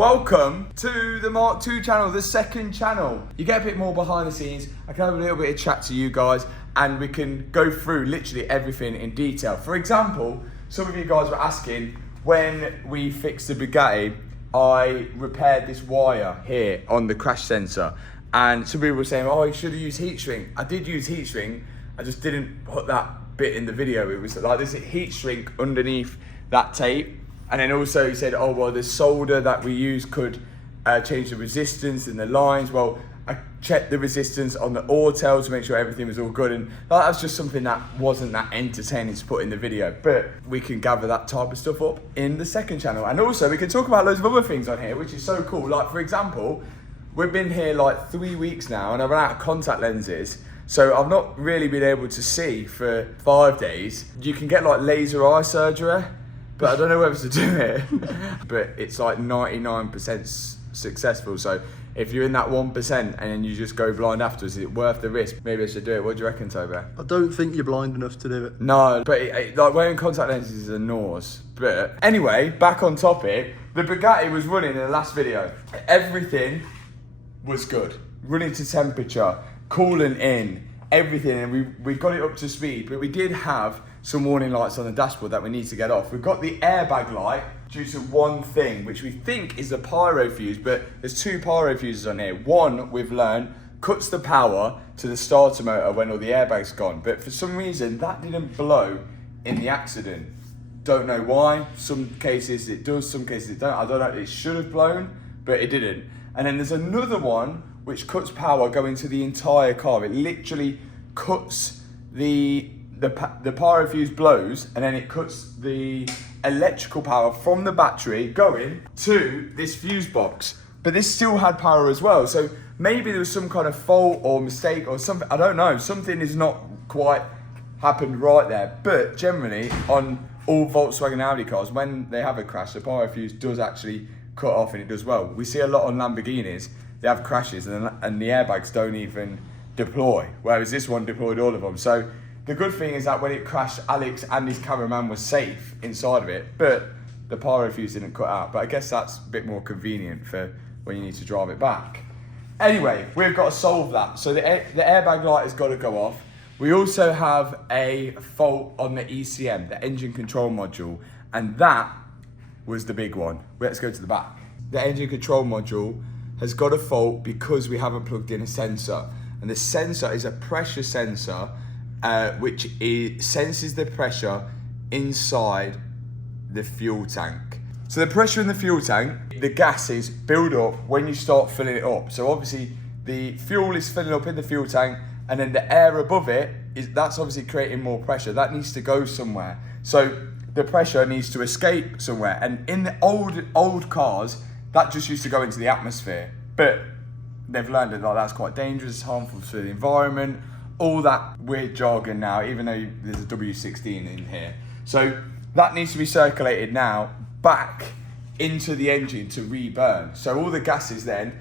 Welcome to the Mark II channel, the second channel. You get a bit more behind the scenes. I can have a little bit of chat to you guys and we can go through literally everything in detail. For example, some of you guys were asking when we fixed the Bugatti, I repaired this wire here on the crash sensor. And some people were saying, oh, you should have used heat shrink. I did use heat shrink, I just didn't put that bit in the video. It was like this heat shrink underneath that tape. And then also he said, oh, well, the solder that we use could change the resistance in the lines. Well, I checked the resistance on the Autel to make sure everything was all good. And that was just something that wasn't that entertaining to put in the video. But we can gather that type of stuff up in the second channel. And also we can talk about loads of other things on here, which is so cool. Like, for example, we've been here like 3 weeks now and I've run out of contact lenses. So I've not really been able to see for 5 days. You can get like laser eye surgery, but I don't know whether to do it. But it's like 99% successful. So if you're in that 1% and then you just go blind afterwards, is it worth the risk? Maybe I should do it. What do you reckon, Toby? I don't think you're blind enough to do it. No, but like wearing contact lenses is a nose. But anyway, back on topic, the Bugatti was running in the last video. Everything was good. Running to temperature, cooling in, everything, and we got it up to speed, but we did have some warning lights on the dashboard that we need to get off. We've got the airbag light due to one thing, which we think is a pyro fuse, but there's two pyro fuses on here. One, we've learned, cuts the power to the starter motor when all the airbags gone, but for some reason that didn't blow in the accident. Don't know why. Some cases it does, some cases it don't. I don't know, it should have blown, but it didn't. And then there's another one which cuts power going to the entire car. It literally cuts the pyro fuse blows, and then it cuts the electrical power from the battery going to this fuse box. But this still had power as well. So maybe there was some kind of fault or mistake or something. I don't know. Something is not quite happened right there. But generally on all Volkswagen and Audi cars, when they have a crash, the pyro fuse does actually cut off, and it does well. We see a lot on Lamborghinis, they have crashes and the airbags don't even deploy, whereas this one deployed all of them. So the good thing is that when it crashed, Alex and his cameraman were safe inside of it, but the pyro fuse didn't cut out. But I guess that's a bit more convenient for when you need to drive it back. Anyway, we've got to solve that. So the airbag light has got to go off. We also have a fault on the ECM, the engine control module, and that was the big one. Let's go to the back. The engine control module has got a fault because we haven't plugged in a sensor. And the sensor is a pressure sensor which senses the pressure inside the fuel tank. So the pressure in the fuel tank, the gases build up when you start filling it up. So obviously the fuel is filling up in the fuel tank, and then the air above it, that's obviously creating more pressure. That needs to go somewhere. So the pressure needs to escape somewhere. And in the old cars, that just used to go into the atmosphere. But they've learned that that's quite dangerous, harmful to the environment, all that weird jargon now, even though there's a W16 in here. So that needs to be circulated now back into the engine to reburn. So all the gases then,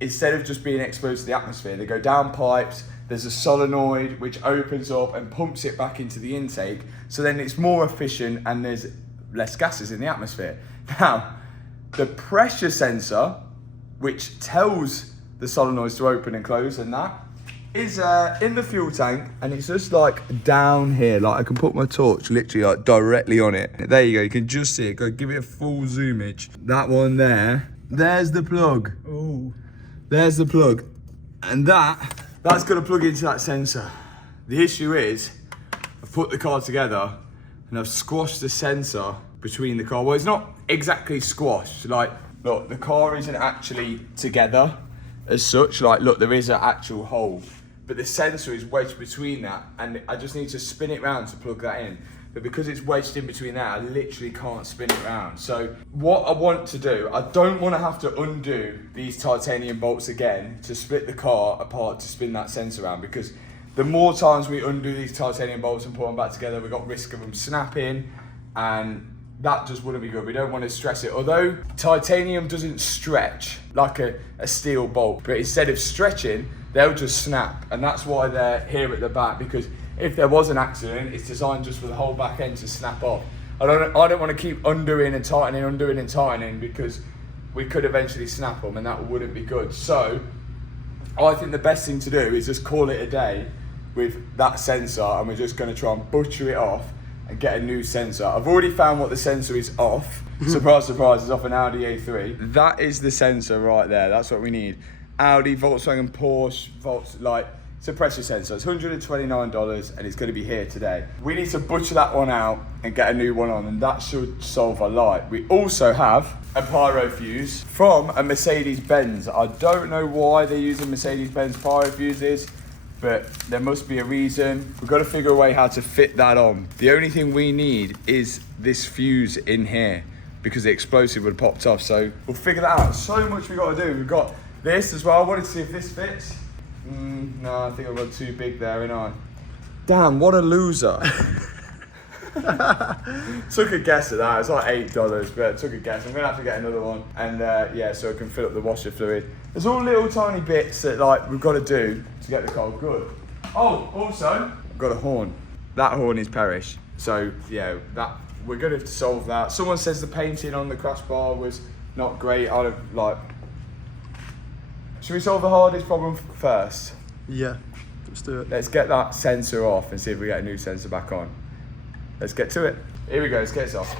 instead of just being exposed to the atmosphere, they go down pipes. There's a solenoid which opens up and pumps it back into the intake. So then it's more efficient and there's less gases in the atmosphere. Now, the pressure sensor, which tells the solenoids to open and close, and that is in the fuel tank, and it's just like down here. Like I can put my torch literally like directly on it. There you go, you can just see it. Go give it a full zoomage. That one there, there's the plug. Oh, there's the plug. And that's gonna plug into that sensor. The issue is, I've put the car together and I've squashed the sensor between the car. Well, it's not exactly squashed. Like, look, the car isn't actually together as such. Like, look, there is an actual hole, but the sensor is wedged between that, and I just need to spin it round to plug that in. But because it's wedged in between that, I literally can't spin it round. So what I want to do, I don't want to have to undo these titanium bolts again to split the car apart to spin that sensor around, because the more times we undo these titanium bolts and put them back together, we've got risk of them snapping, and that just wouldn't be good. We don't want to stress it. Although titanium doesn't stretch like a steel bolt, but instead of stretching, they'll just snap. And that's why they're here at the back, because if there was an accident, it's designed just for the whole back end to snap off. I don't want to keep undoing and tightening, because we could eventually snap them and that wouldn't be good. So I think the best thing to do is just call it a day with that sensor, and we're just going to try and butcher it off and get a new sensor. I've already found what the sensor is off. Surprise, surprise, it's off an Audi A3. That is the sensor right there. That's what we need. Audi, Volkswagen, Porsche, it's a pressure sensor. It's $129 and it's going to be here today. We need to butcher that one out and get a new one on, and that should solve our light. We also have a pyro fuse from a Mercedes-Benz. I don't know why they're using Mercedes-Benz pyro fuses, but there must be a reason. We've got to figure a way how to fit that on. The only thing we need is this fuse in here because the explosive would have popped off. So we'll figure that out. So much we got to do. We've got this as well. I wanted to see if this fits. No, I think I've got too big there, ain't I? Damn, what a loser. Took a guess at that. It's like $8, but I took a guess. I'm gonna have to get another one, and yeah, so I can fill up the washer fluid. There's all little tiny bits that like we've got to do to get the car good. Oh, also, I've got a horn. That horn is perish. So yeah, that we're gonna have to solve that. Someone says the painting on the crash bar was not great. I don't like. Should we solve the hardest problem first? Yeah, let's do it. Let's get that sensor off and see if we get a new sensor back on. Let's get to it. Here we go, let's get this off.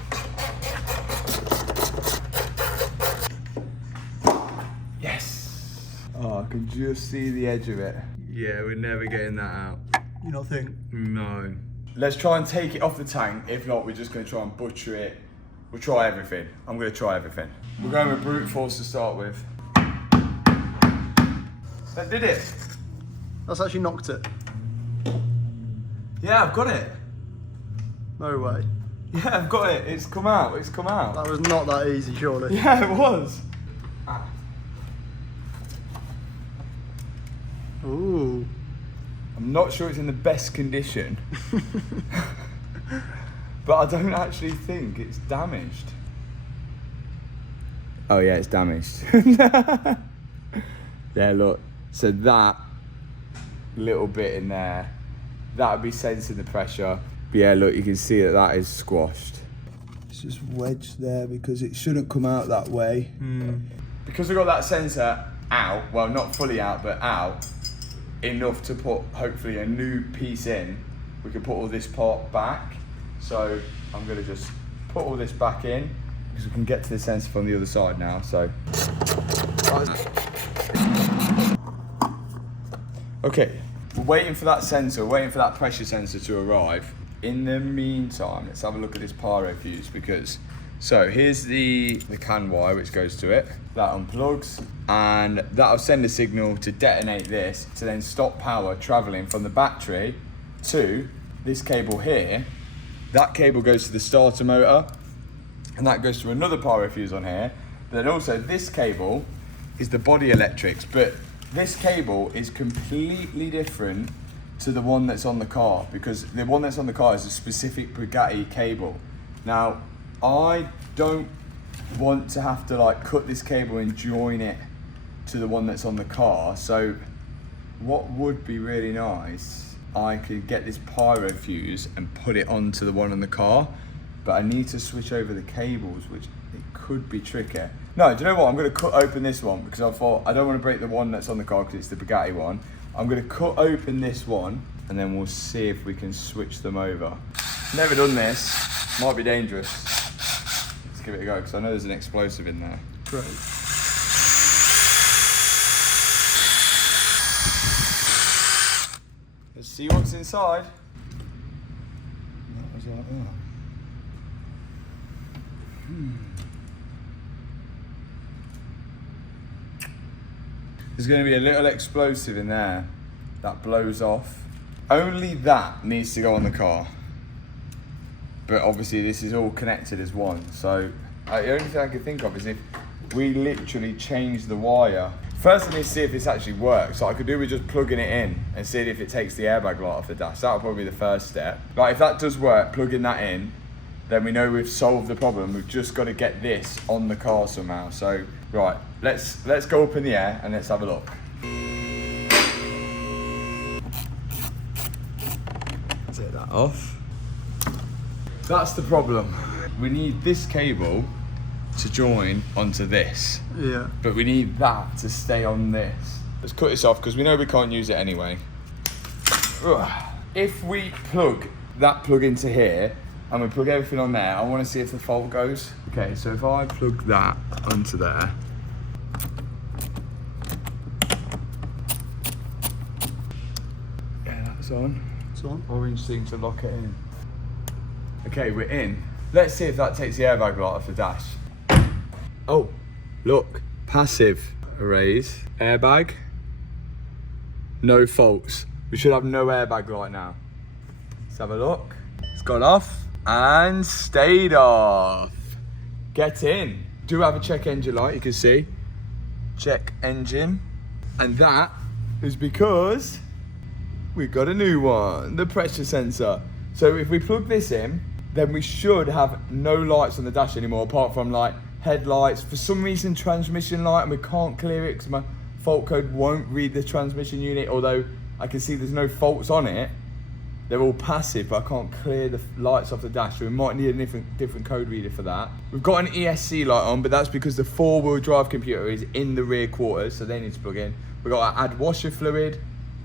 Yes! Oh, I can just see the edge of it. Yeah, we're never getting that out. You not think? No. Let's try and take it off the tank. If not, we're just gonna try and butcher it. We'll try everything. I'm gonna try everything. We're going with brute force to start with. That did it. That's actually knocked it. Yeah, I've got it. No way. Yeah, I've got it. It's come out. It's come out. That was not that easy, surely. Yeah, it was. Ah. Ooh. I'm not sure it's in the best condition. But I don't actually think it's damaged. Oh yeah, it's damaged. Yeah, look. So that little bit in there, that would be sensing the pressure. But yeah, look, you can see that that is squashed. It's just wedged there because it shouldn't come out that way. Because we've got that sensor out, well, not fully out, but out, enough to put hopefully a new piece in, we can put all this part back. So I'm gonna just put all this back in because we can get to the sensor from the other side now, so. Okay, we're waiting for that sensor, waiting for that pressure sensor to arrive. In the meantime, let's have a look at this pyro fuse because, so here's the CAN wire which goes to it. That unplugs and that'll send a signal to detonate this to then stop power traveling from the battery to this cable here. That cable goes to the starter motor and that goes to another pyro fuse on here. But then also this cable is the body electrics, but this cable is completely different to the one that's on the car because the one that's on the car is a specific Bugatti cable. Now, I don't want to have to like cut this cable and join it to the one that's on the car. So what would be really nice, I could get this pyro fuse and put it onto the one on the car, but I need to switch over the cables, which it could be tricky. No, do you know what? I'm going to cut open this one because I thought I don't want to break the one that's on the car because it's the Bugatti one. I'm going to cut open this one and then we'll see if we can switch them over. Never done this. Might be dangerous. Let's give it a go because I know there's an explosive in there. Great. Let's see what's inside. That was like that. There's going to be a little explosive in there that blows off. Only that needs to go on the car. But obviously this is all connected as one. So the only thing I can think of is if we literally change the wire. First I need to see if this actually works. So I could do with just plugging it in and seeing if it takes the airbag light off the dash. That'll probably be the first step. But if that does work, plugging that in, then we know we've solved the problem. We've just got to get this on the car somehow. So, right, let's go up in the air and let's have a look. Take that off. That's the problem. We need this cable to join onto this. Yeah. But we need that to stay on this. Let's cut this off because we know we can't use it anyway. Ugh. If we plug that plug into here and we plug everything on there, I want to see if the fault goes. Okay, so if I plug that onto there. Yeah, that's on. It's on. Orange thing to lock it in. Okay, we're in. Let's see if that takes the airbag light off the dash. Oh, look, passive arrays, airbag, no faults. We should have no airbag light now. Let's have a look. It's gone off and stayed off. Get in. Do have a check engine light, you can see. Check engine. And that is because we got a new one, the pressure sensor. So if we plug this in, then we should have no lights on the dash anymore, apart from like headlights. For some reason, transmission light, and we can't clear it because my fault code won't read the transmission unit, although I can see there's no faults on it. They're all passive, but I can't clear the lights off the dash, so we might need a different code reader for that. We've got an ESC light on, but that's because the four-wheel drive computer is in the rear quarters, so they need to plug in. We've got to add washer fluid,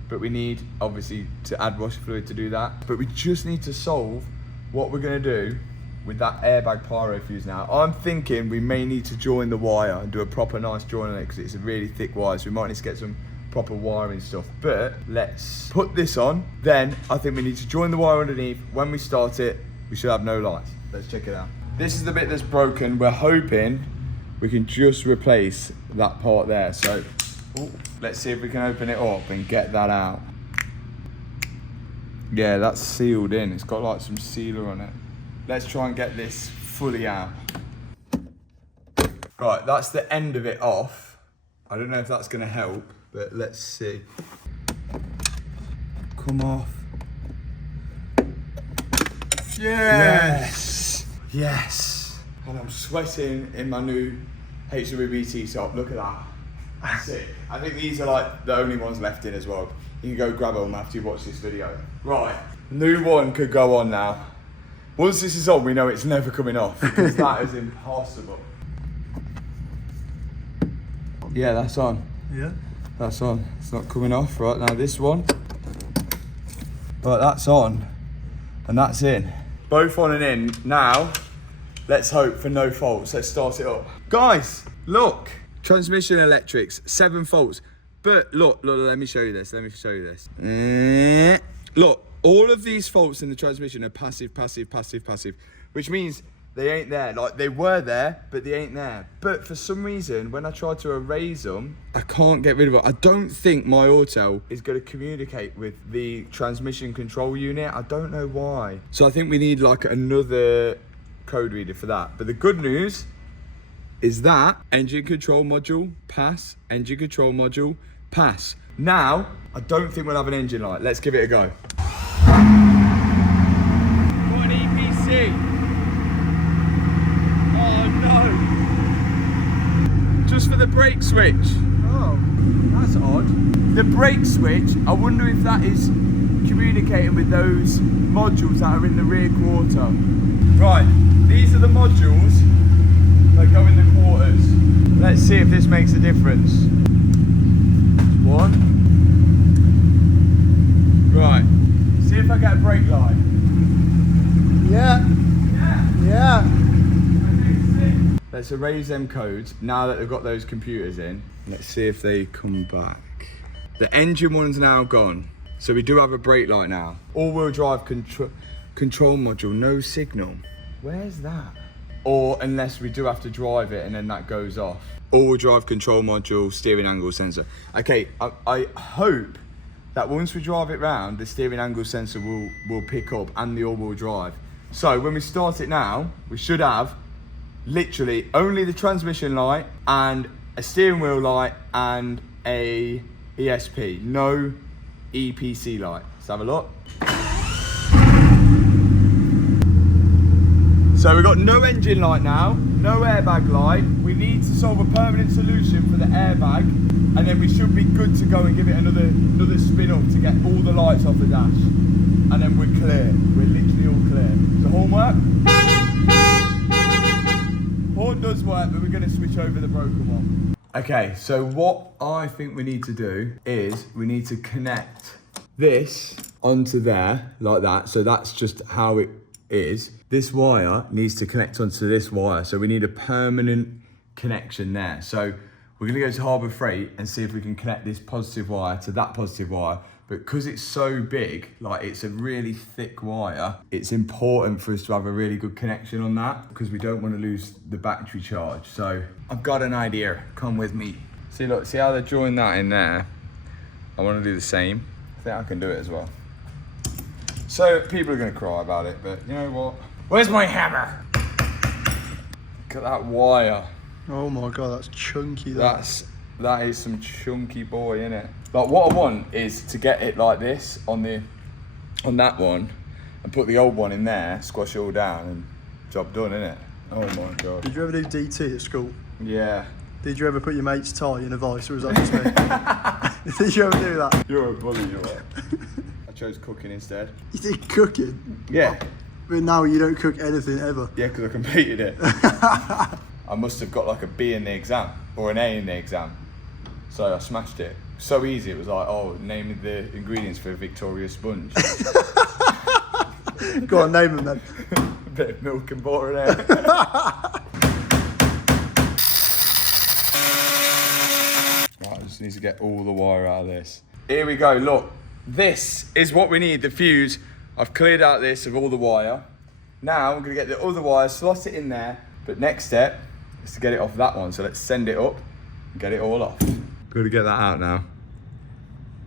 but we need, obviously, to add washer fluid to do that. But we just need to solve what we're going to do with that airbag pyro fuse now. I'm thinking we may need to join the wire and do a proper nice join on it because it's a really thick wire, so we might need to get some proper wiring stuff. But let's put this on, then I think we need to join the wire underneath. When we start it, we should have no lights. Let's check it out. This is the bit that's broken. We're hoping we can just replace that part there. So let's see if we can open it up and get that out. Yeah, that's sealed in. It's got like some sealer on it. Let's try and get this fully out. Right, that's the end of it off. I don't know if that's gonna help, but let's see. Come off. Yes! Yes! And I'm sweating in my new HWBT top. Look at that. That's it. I think these are like the only ones left in as well. You can go grab them after you watch this video. Right, new one could go on now. Once this is on, we know it's never coming off because that is impossible. Yeah, that's on. Yeah. That's on. It's not coming off. Right, now this one. But that's on. And that's in. Both on and in. Now, let's hope for no faults. Let's start it up. Guys, look. Transmission electrics, 7 faults. But look, let me show you this. Look, all of these faults in the transmission are passive, which means they ain't there. Like, they were there, but they ain't there. But for some reason, when I try to erase them, I can't get rid of it. I don't think my auto is going to communicate with the transmission control unit. I don't know why. So I think we need like another code reader for that. But the good news is that engine control module, pass, engine control module, pass. Now, I don't think we'll have an engine light. Let's give it a go. Got an EPC. Oh no. Just for the brake switch. Oh, that's odd. The brake switch, I wonder if that is communicating with those modules that are in the rear quarter. Right, these are the modules that go in the quarters. Let's see if this makes a difference. One. Right, see if I get a brake light. Yeah. Yeah. Let's erase them codes now that they've got those computers in. Let's see if they come back. The engine one's now gone. So we do have a brake light now. All-wheel drive control module, no signal. Where's that? Or unless we do have to drive it and then that goes off. All-wheel drive control module, steering angle sensor. Okay, I hope that once we drive it round, the steering angle sensor will pick up and the all-wheel drive. So when we start it now, we should have literally only the transmission light and a steering wheel light and a ESP, no EPC light. Let's have a look. So we've got no engine light now, no airbag light. We need to solve a permanent solution for the airbag, and then we should be good to go and give it another spin up to get all the lights off the dash. And then we're clear. We're literally all clear. Does the horn work? Horn does work, but we're gonna switch over the broken one. Okay, so what I think we need to do is we need to connect this onto there, like that. So that's just how it is. This wire needs to connect onto this wire. So we need a permanent connection there. So we're gonna go to Harbour Freight and see if we can connect this positive wire to that positive wire. But because it's so big, like it's a really thick wire, it's important for us to have a really good connection on that because we don't want to lose the battery charge. So I've got an idea, come with me. See, look, see how they're drawing that in there? I want to do the same. I think I can do it as well. So people are gonna cry about it, but you know what? Where's my hammer? Look at that wire. Oh my God, that's chunky. That is some chunky boy, isn't it? Like what I want is to get it like this on that one and put the old one in there, squash it all down and job done, innit? Oh my God. Did you ever do DT at school? Yeah. Did you ever put your mate's tie in a vice, or was that just me? Did you ever do that? You're a bully, you are. I chose cooking instead. You did cooking? Yeah. But now you don't cook anything ever. Yeah, because I completed it. I must have got like a B in the exam or an A in the exam. So I smashed it. So easy, it was like, oh, name the ingredients for a Victoria sponge. Go on, name them then. A bit of milk and butter in it. Right, I just need to get all the wire out of this. Here we go, look. This is what we need, the fuse. I've cleared out this of all the wire. Now I'm gonna get the other wire, slot it in there, but next step is to get it off that one. So let's send it up and get it all off. Gotta get that out now.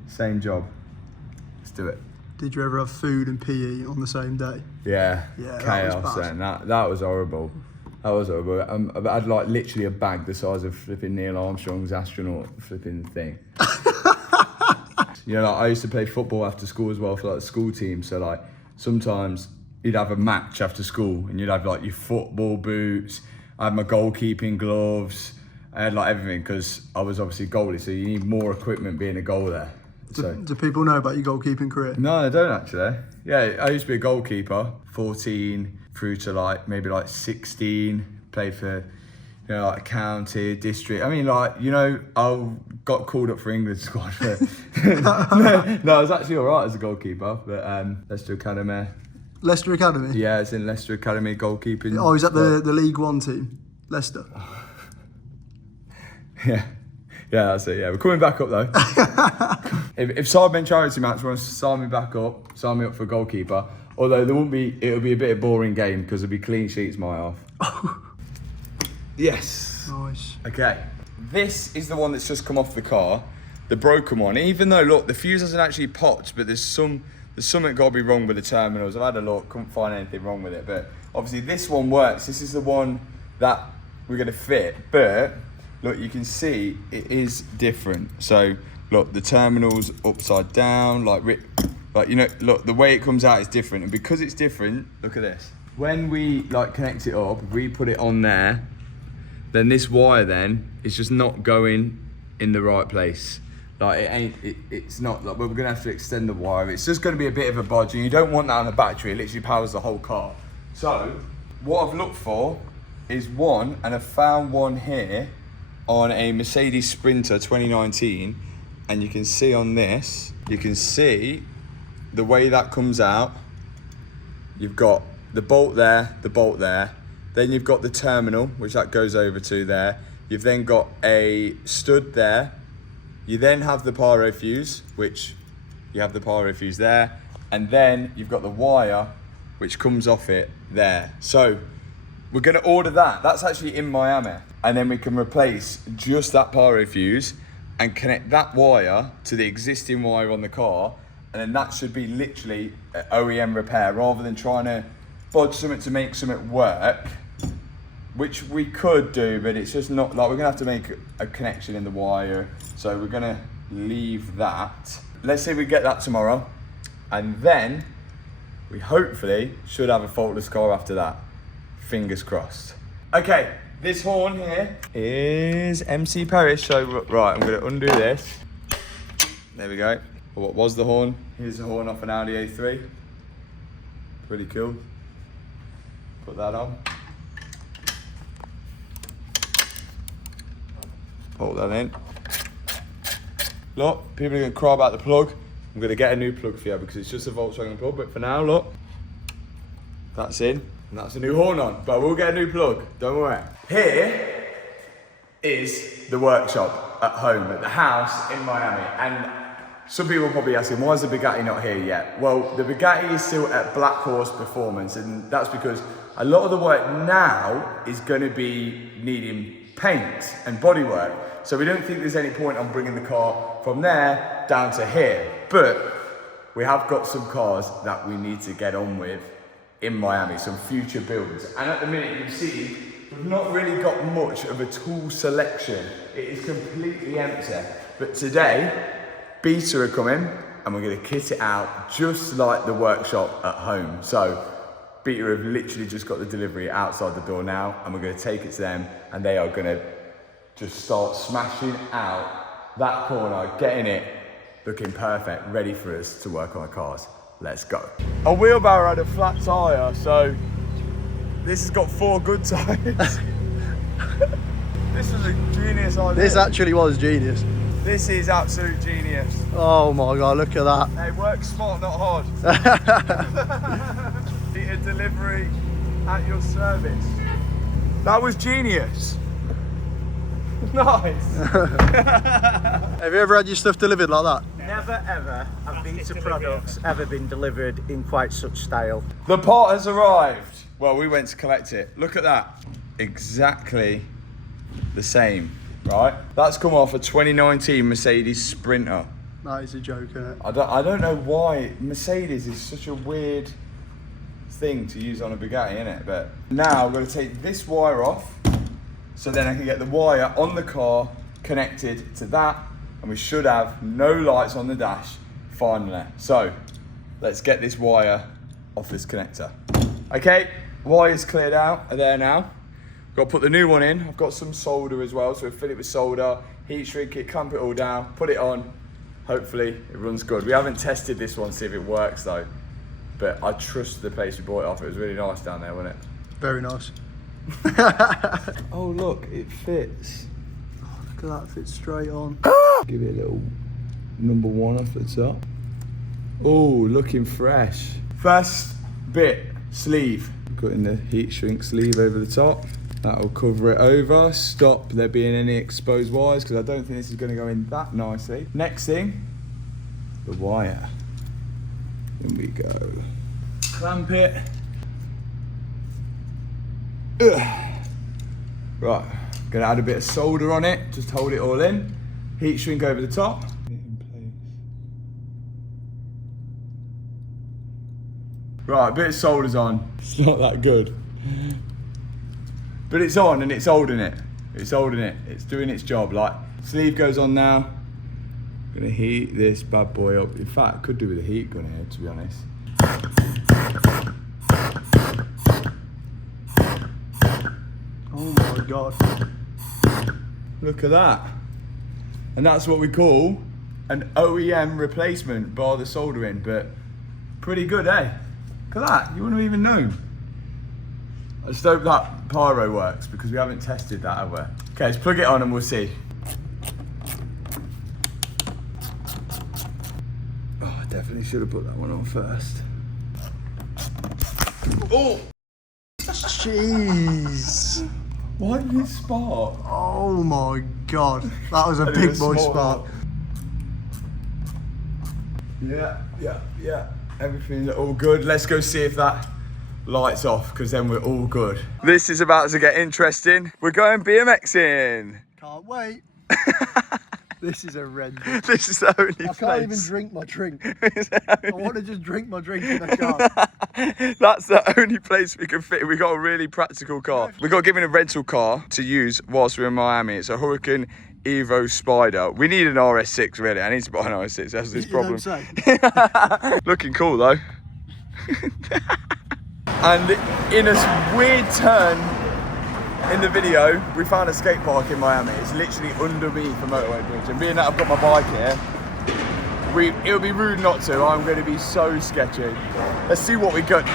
Same job. Let's do it. Did you ever have food and PE on the same day? Yeah, Yeah, chaos. that was bad. And that was horrible. That was horrible. I had like literally a bag the size of flipping Neil Armstrong's astronaut flipping thing. You know, like I used to play football after school as well for like the school team. So like sometimes you'd have a match after school and you'd have like your football boots. I had my goalkeeping gloves. I had like everything because I was obviously goalie. So you need more equipment being a goaler. Do people know about your goalkeeping career? No, I don't actually. Yeah, I used to be a goalkeeper, 14 through to like maybe like 16. Played for, you know, like county, district. I mean, like, you know, I got called up for England squad. No, I was actually all right as a goalkeeper, but Leicester Academy. Leicester Academy? Yeah, it's in Leicester Academy goalkeeping. Oh, is that the League One team? Leicester? Yeah. Yeah, that's it. Yeah, we're coming back up though. if Sidemen Charity Match wants to sign me back up, sign me up for goalkeeper. Although there won't be, it'll be a bit of a boring game because there'll be clean sheets my half. Yes. Nice. Okay. This is the one that's just come off the car, the broken one. Even though, look, the fuse hasn't actually popped, but there's something got to be wrong with the terminals. I've had a look, couldn't find anything wrong with it. But obviously this one works. This is the one that we're going to fit. But look, you can see it is different. So look, the terminal's upside down, like you know, look, the way it comes out is different. And because it's different, look at this. When we like connect it up, we put it on there, then this wire then is just not going in the right place. Like it's not, like we're gonna have to extend the wire. It's just gonna be a bit of a bodge and you don't want that on the battery. It literally powers the whole car. So what I've looked for is one, and I've found one here on a Mercedes Sprinter 2019. And you can see on this, you can see the way that comes out. You've got the bolt there, then you've got the terminal, which that goes over to there. You've then got a stud there. You then have the pyro fuse, which you have the pyro fuse there. And then you've got the wire, which comes off it there. So we're gonna order that. That's actually in Miami. And then we can replace just that pyro fuse and connect that wire to the existing wire on the car. And then that should be literally an OEM repair rather than trying to bodge something to make something work, which we could do, but it's just not, like we're gonna have to make a connection in the wire. So we're gonna leave that. Let's say we get that tomorrow. And then we hopefully should have a faultless car after that. Fingers crossed. Okay, this horn here is MC Parish. So right, I'm gonna undo this. There we go. What was the horn? Here's the horn off an Audi A3. Pretty cool. Put that on. Hold that in. Look, people are gonna cry about the plug. I'm gonna get a new plug for you because it's just a Volkswagen plug, but for now, look, that's in, and that's a new horn on, but we'll get a new plug, don't worry. Here is the workshop at home, at the house in Miami, and some people are probably asking, why is the Bugatti not here yet? Well, the Bugatti is still at Black Horse Performance, and that's because a lot of the work now is gonna be needing paint and bodywork. So we don't think there's any point on bringing the car from there down to here. But we have got some cars that we need to get on with in Miami, some future builds. And at the minute, you see, we've not really got much of a tool selection. It is completely empty. But today, Beta are coming and we're gonna kit it out just like the workshop at home. So Beta have literally just got the delivery outside the door now, and we're gonna take it to them, and they are gonna just start smashing out that corner, getting it looking perfect, ready for us to work on our cars. Let's go. Our wheelbarrow had a flat tyre, so this has got 4 good tyres. This was a genius idea. This actually was genius. This is absolute genius. Oh my God, look at that. Hey, work smart, not hard. Beta delivery at your service. That was genius. Nice. Have you ever had your stuff delivered like that? Never ever have Beta products ever been delivered in quite such style. The part has arrived. Well, we went to collect it. Look at that. Exactly the same, right? That's come off a 2019 Mercedes Sprinter. That is a joke, isn't it? I don't know why Mercedes is such a weird thing to use on a Bugatti, innit? But now I'm going to take this wire off, so then I can get the wire on the car connected to that, and we should have no lights on the dash finally. So let's get this wire off this connector. Okay, wire's cleared out there now. Got to put the new one in. I've got some solder as well, so we fill it with solder, heat shrink it, clamp it all down, put it on. Hopefully it runs good. We haven't tested this one, see if it works though, but I trust the place we bought it off. It was really nice down there, wasn't it? Very nice. Oh look, it fits. Oh, look at that, fits straight on. Give it a little number 1 off the top. Oh, looking fresh. First bit, sleeve. Putting the heat shrink sleeve over the top. That'll cover it over, stop there being any exposed wires, because I don't think this is going to go in that nicely. Next thing, the wire. In we go. Clamp it. Ugh. Right, gonna add a bit of solder on it, just hold it all in. Heat shrink over the top. In place. Right, a bit of solder's on. It's not that good. But it's on and it's holding it. It's holding it. It's doing its job. Like, sleeve goes on now. Gonna heat this bad boy up. In fact, could do with a heat gun here, to be honest. Oh my God. Look at that. And that's what we call an OEM replacement bar the soldering, but pretty good, eh? Look at that, you wouldn't have even known. I just hope that pyro works because we haven't tested that, have we? Okay, let's plug it on and we'll see. Oh, I definitely should have put that one on first. Oh! Jeez. Why did it spark? Oh my God. That was a big boy spark. Yeah. Everything's all good. Let's go see if that lights off, because then we're all good. This is about to get interesting. We're going BMXing. Can't wait. This is horrendous. This is the only place. I can't even drink my drink. I want to just drink my drink in the car. That's the only place we can fit. We got a really practical car. We got given a rental car to use whilst we're in Miami. It's a Hurricane Evo Spider. We need an RS6 really. I need to buy an RS6. That's this problem. Looking cool though. And in a weird turn in the video, we found a skate park in Miami. It's literally underneath the motorway bridge. And being that I've got my bike here, it would be rude not to. I'm going to be so sketchy. Let's see what we can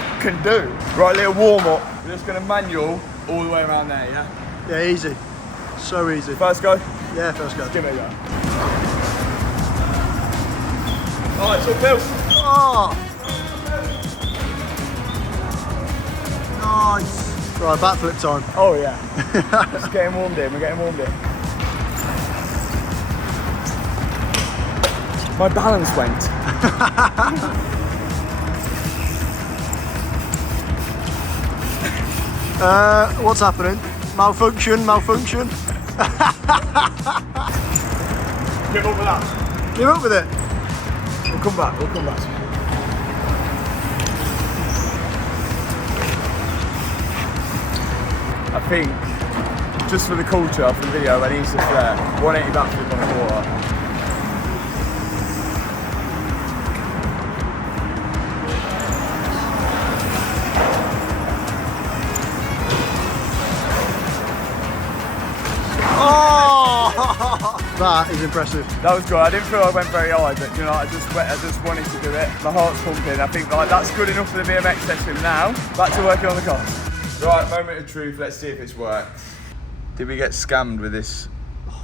do. Right, little warm up. We're just going to manual all the way around there, yeah? Yeah, easy. So easy. First go. Yeah, feels good. Give it a go. Oh, it's all built. Oh! Nice. Right, backflip time. Oh yeah. Just getting warmed in, we're getting warmed in. My balance went. What's happening? Malfunction. Give up with that. Give up with it. We'll come back. I think, just for the culture of the video, I need to flare 180 backflip on the water. Oh! That is impressive. That was good. I didn't feel I went very high, but you know, I just wanted to do it. My heart's pumping. I think like that's good enough for the BMX testing. Now, back to working on the car. Right, moment of truth. Let's see if it's worked. Did we get scammed with this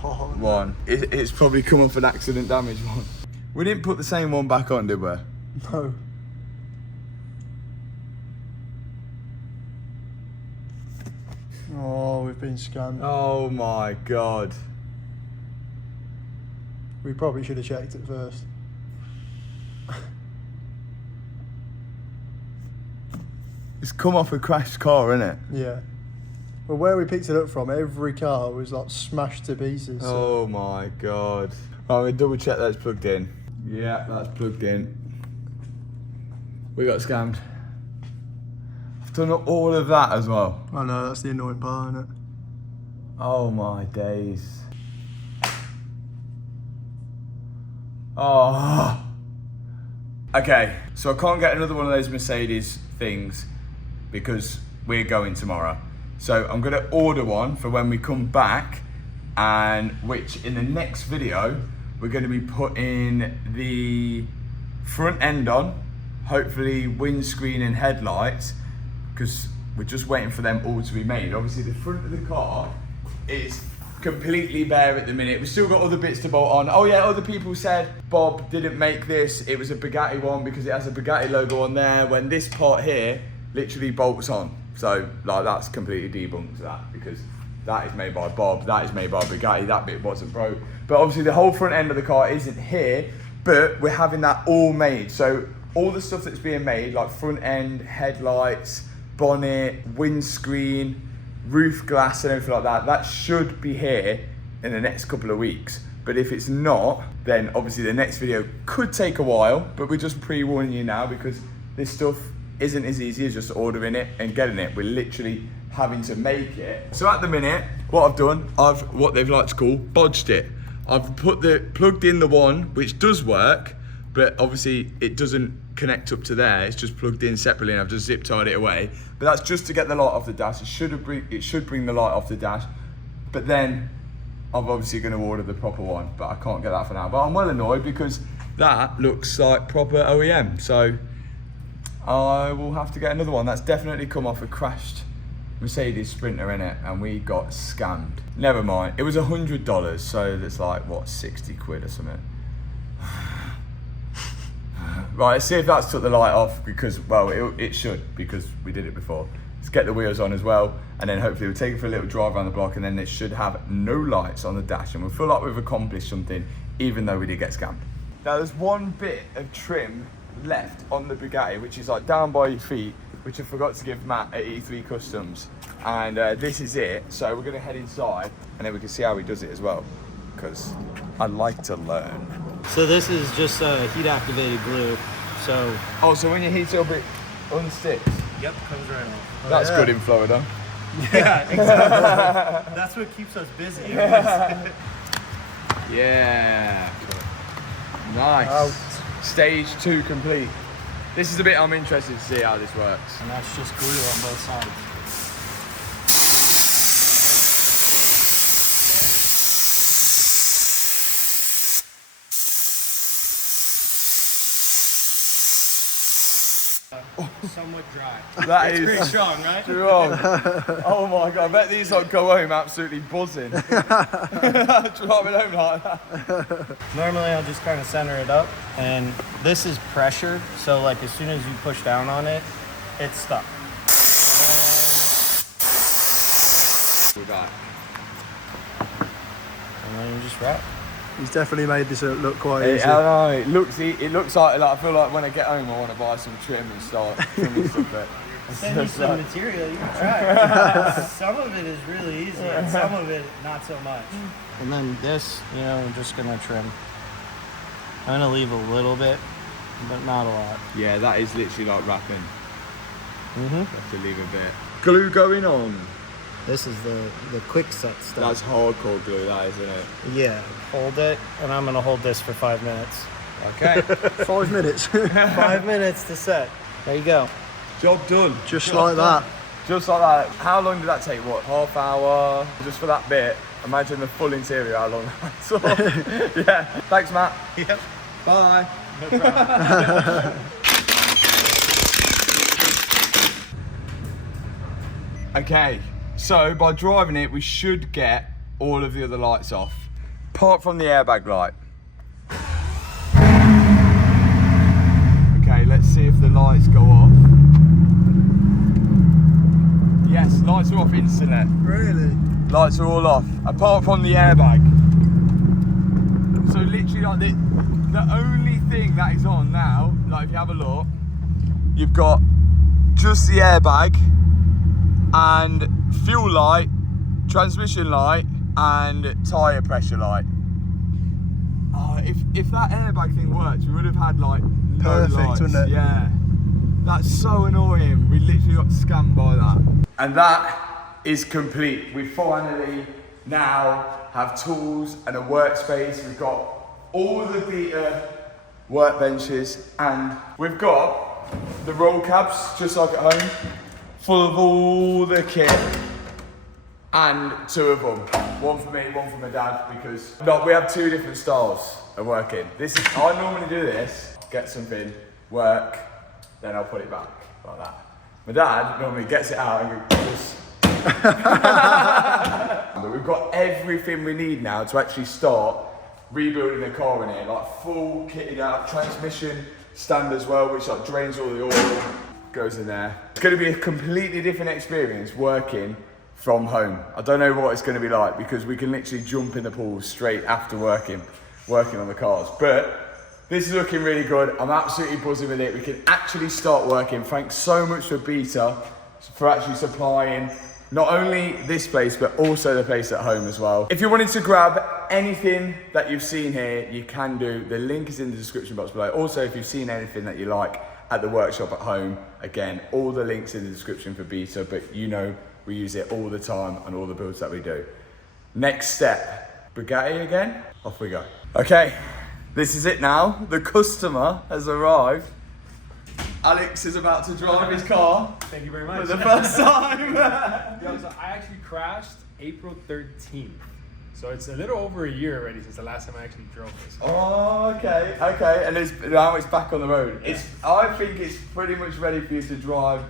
one? It's probably come off an accident damage one. We didn't put the same one back on, did we? No. Oh, we've been scammed. Oh my god. We probably should have checked it first. It's come off a crashed car, isn't it? Yeah. Well, where we picked it up from, every car was like smashed to pieces. So. Oh my god. Right, we'll double check that's plugged in. Yeah, that's plugged in. We got scammed. I've done all of that as well. I know, that's the annoying part, isn't it? Oh my days. Oh. Okay, so I can't get another one of those Mercedes things because we're going tomorrow. So I'm gonna order one for when we come back, and which in the next video, we're gonna be putting the front end on, hopefully windscreen and headlights, because we're just waiting for them all to be made. Obviously the front of the car is completely bare at the minute. We've still got other bits to bolt on. Oh yeah, other people said Bob didn't make this, it was a Bugatti one because it has a Bugatti logo on there, when this part here literally bolts on. So like that's completely debunked that, because that is made by Bob, that is made by Bugatti, that bit wasn't broke. But obviously the whole front end of the car isn't here, but we're having that all made. So all the stuff that's being made, like front end, headlights, bonnet, windscreen, roof glass and everything like that, that should be here in the next couple of weeks. But if it's not, then obviously the next video could take a while, but we're just pre-warning you now because this stuff isn't as easy as just ordering it and getting it. We're literally having to make it. So at the minute, what I've done, I've what they've like to call bodged it. I've plugged in the one which does work, but obviously it doesn't connect up to there. It's just plugged in separately, and I've just zip tied it away. But that's just to get the light off the dash. It should bring the light off the dash. But then I'm obviously going to order the proper one, but I can't get that for now. But I'm well annoyed because that looks like proper OEM. So I will have to get another one. That's definitely come off a crashed Mercedes Sprinter in it, and we got scammed. Never mind. It was $100, so that's like what, 60 quid or something. Right, let's see if that's took the light off, because, well, it should, because we did it before. Let's get the wheels on as well, and then hopefully we'll take it for a little drive around the block, and then it should have no lights on the dash, and we'll feel like we've accomplished something, even though we did get scammed. Now, there's one bit of trim left on the Bugatti, which is like down by your feet, which I forgot to give Matt at E3 Customs, and this is it. So we're gonna head inside, and then we can see how he does it as well, because I like to learn. So this is just heat activated glue. So So when you heat it up, it unsticks. yep, comes right off. That's good in Florida. Yeah, exactly. That's what keeps us busy. Yeah. Nice. Out. Stage 2 complete. This is the bit I'm interested to see how this works. And that's just glue on both sides. somewhat dry. That It's is pretty strong, right? strong. Oh my god, I bet these like go home absolutely buzzing. Driving home like that. Normally I'll just kind of center it up, and this is pressure, so like as soon as you push down on it, it's stuck. We're back. And then you just wrap. He's definitely made this look quite I easy. know, it looks like I feel like when I get home I want to buy some trim and start trimming stuff bit. Send you some material, you can try. Some of it is really easy, and some of it not so much. And then this, you know, I'm just gonna trim. I'm gonna leave a little bit, but not a lot. Yeah, that is literally like wrapping. Mm-hmm. Have to leave a bit. Glue going on. This is the quick set stuff. That's hardcore glue, that isn't it? Yeah, hold it, and I'm gonna hold this for 5 minutes. Okay. 5 minutes. 5 minutes to set. There you go. Job done. Just like that. Just like that. How long did that take? What, half hour? Just for that bit? Imagine the full interior, how long that took. Yeah. Thanks, Matt. Yep. Bye. No problem. Okay, so by driving it, we should get all of the other lights off, apart from the airbag light. Okay, let's see if the lights go off. Yes, lights are off instantly. Really? Lights are all off, apart from the airbag. So literally, like the only thing that is on now, like if you have a look, you've got just the airbag and fuel light, transmission light, and tyre pressure light. Oh, if that airbag thing worked, we would have had like no Perfect, lights. wouldn't it? Yeah. That's so annoying. We literally got scammed by that. And that is complete. We finally now have tools and a workspace. We've got all the beta workbenches, and we've got the roll cabs, just like at home, full of all the kit. And 2 of them. One for me, one for my dad, because we have 2 different styles of working. I normally do this, get something, work, then I'll put it back, like that. My dad normally gets it out and goes, but we've got everything we need now to actually start rebuilding the car in here, like full kitted out, transmission stand as well, which like drains all the oil, goes in there. It's gonna be a completely different experience working from home. I don't know what it's gonna be like, because we can literally jump in the pool straight after working on the cars. But this is looking really good. I'm absolutely buzzing with it. We can actually start working. Thanks so much for Beta for actually supplying not only this place, but also the place at home as well. If you wanted to grab anything that you've seen here, you can do. The link is in the description box below. Also, if you've seen anything that you like at the workshop at home, again, all the links in the description for Beta, but you know we use it all the time on all the builds that we do. Next step, Bugatti again, off we go. Okay, this is it now. The customer has arrived. Alex is about to drive his car. Thank you very much. For the first time. Yo, so I actually crashed April 13th. So it's a little over a year already since the last time I actually drove this. Oh, okay. And now it's back on the road. Yeah. I think it's pretty much ready for you to drive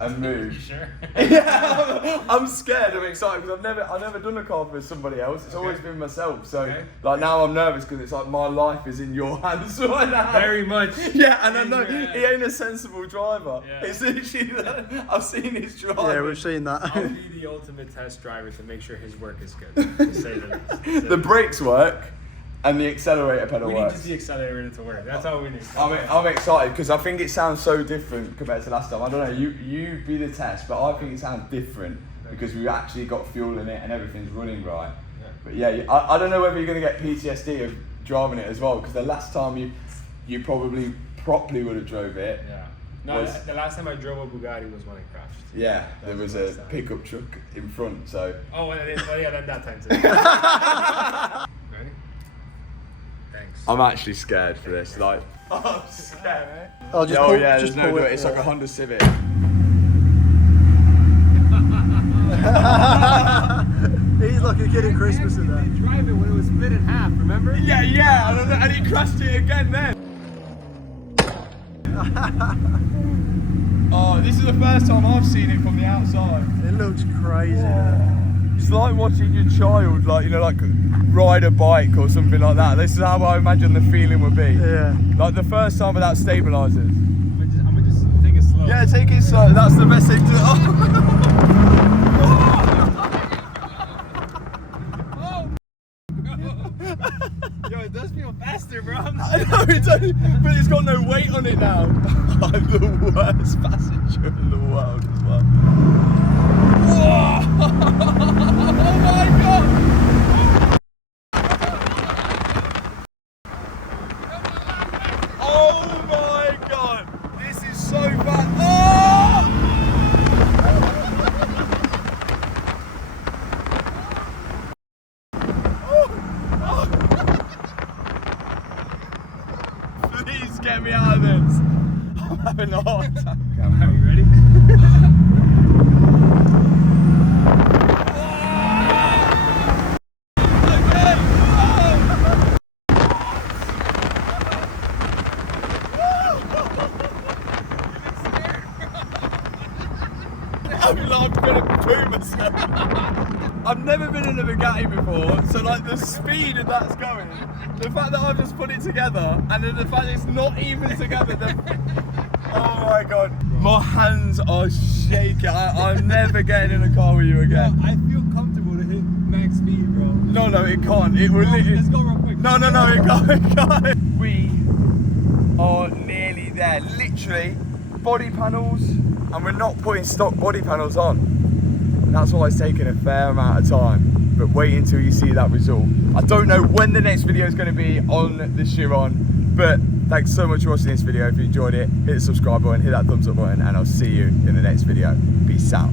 and move. You sure? Yeah, I'm scared. I'm excited because I've never done a car for somebody else. It's always been myself. So like now I'm nervous because it's like my life is in your hands right now. Very much. Yeah, and I know he ain't a sensible driver. Yeah. It's literally I've seen his driving. Yeah, we've seen that. I'll be the ultimate test driver to make sure his work is good, to say the least. The brakes work and the accelerator pedal We need works. just the accelerator to work. That's all we need. I'm excited because I think it sounds so different compared to last time. I don't know, you be the test, but I think it sounds different because we've actually got fuel in it and everything's running right. Yeah. But yeah, I don't know whether you're going to get PTSD of driving it as well, because the last time you probably properly would have drove it. Yeah. No, the last time I drove a Bugatti was when I crashed. Yeah, there was a last time. pickup truck in front, so. Oh, yeah, that time too. Ready? Thanks. I'm actually scared for this, like. I'm scared. I'll just Oh pull, yeah, just there's no pull do it. It's like a Honda Civic. He's like a kid at Christmas in there. Drive it when it was split in half, remember? Yeah, and he crashed it again then. Oh, this is the first time I've seen it from the outside. It looks crazy. It's like watching your child, like, you know, like ride a bike or something like that. This is how I imagine the feeling would be. Yeah. Like the first time without stabilizers. I'm gonna just take it slow. Yeah, take it slow. That's the best thing to do. Yo, it does feel faster, bro. I know, but it's got no weight on it now. I'm the worst passenger in the world as well. Whoa! Oh my god! Oh my god! This is so bad. Oh! Please get me out of this. I'm having a heart attack. Are you ready? I'm gonna poo myself. I've never been in a Bugatti before, so like the speed of that's going, the fact that I've just put it together, and then the fact it's not even together, oh my god. My hands are shaking. I'm never getting in a car with you again. I feel comfortable to hit max speed, bro. No, it can't. It will literally. Let's go real quick. No, it can't. We are nearly there. Literally, body panels, and we're not putting stock body panels on. And that's why it's taken a fair amount of time. But wait until you see that result. I don't know when the next video is going to be on the Chiron, but thanks so much for watching this video. If you enjoyed it, hit the subscribe button, hit that thumbs up button, and I'll see you in the next video. Peace out.